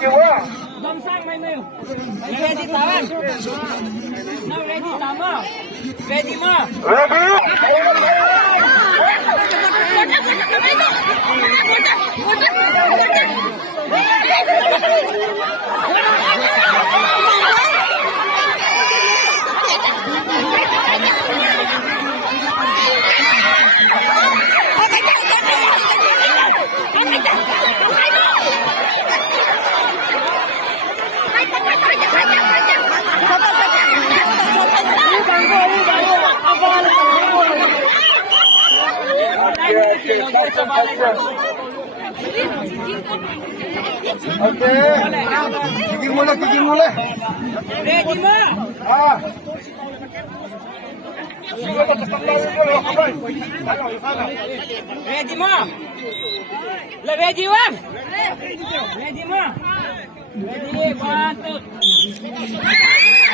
Bangsang may mayo. Ready tawan. Now ready tama. Ready ma. Oke, giging mulai. Ready ma. Ah. Ready ma. La ready one. Ready ma. Ready 1 2.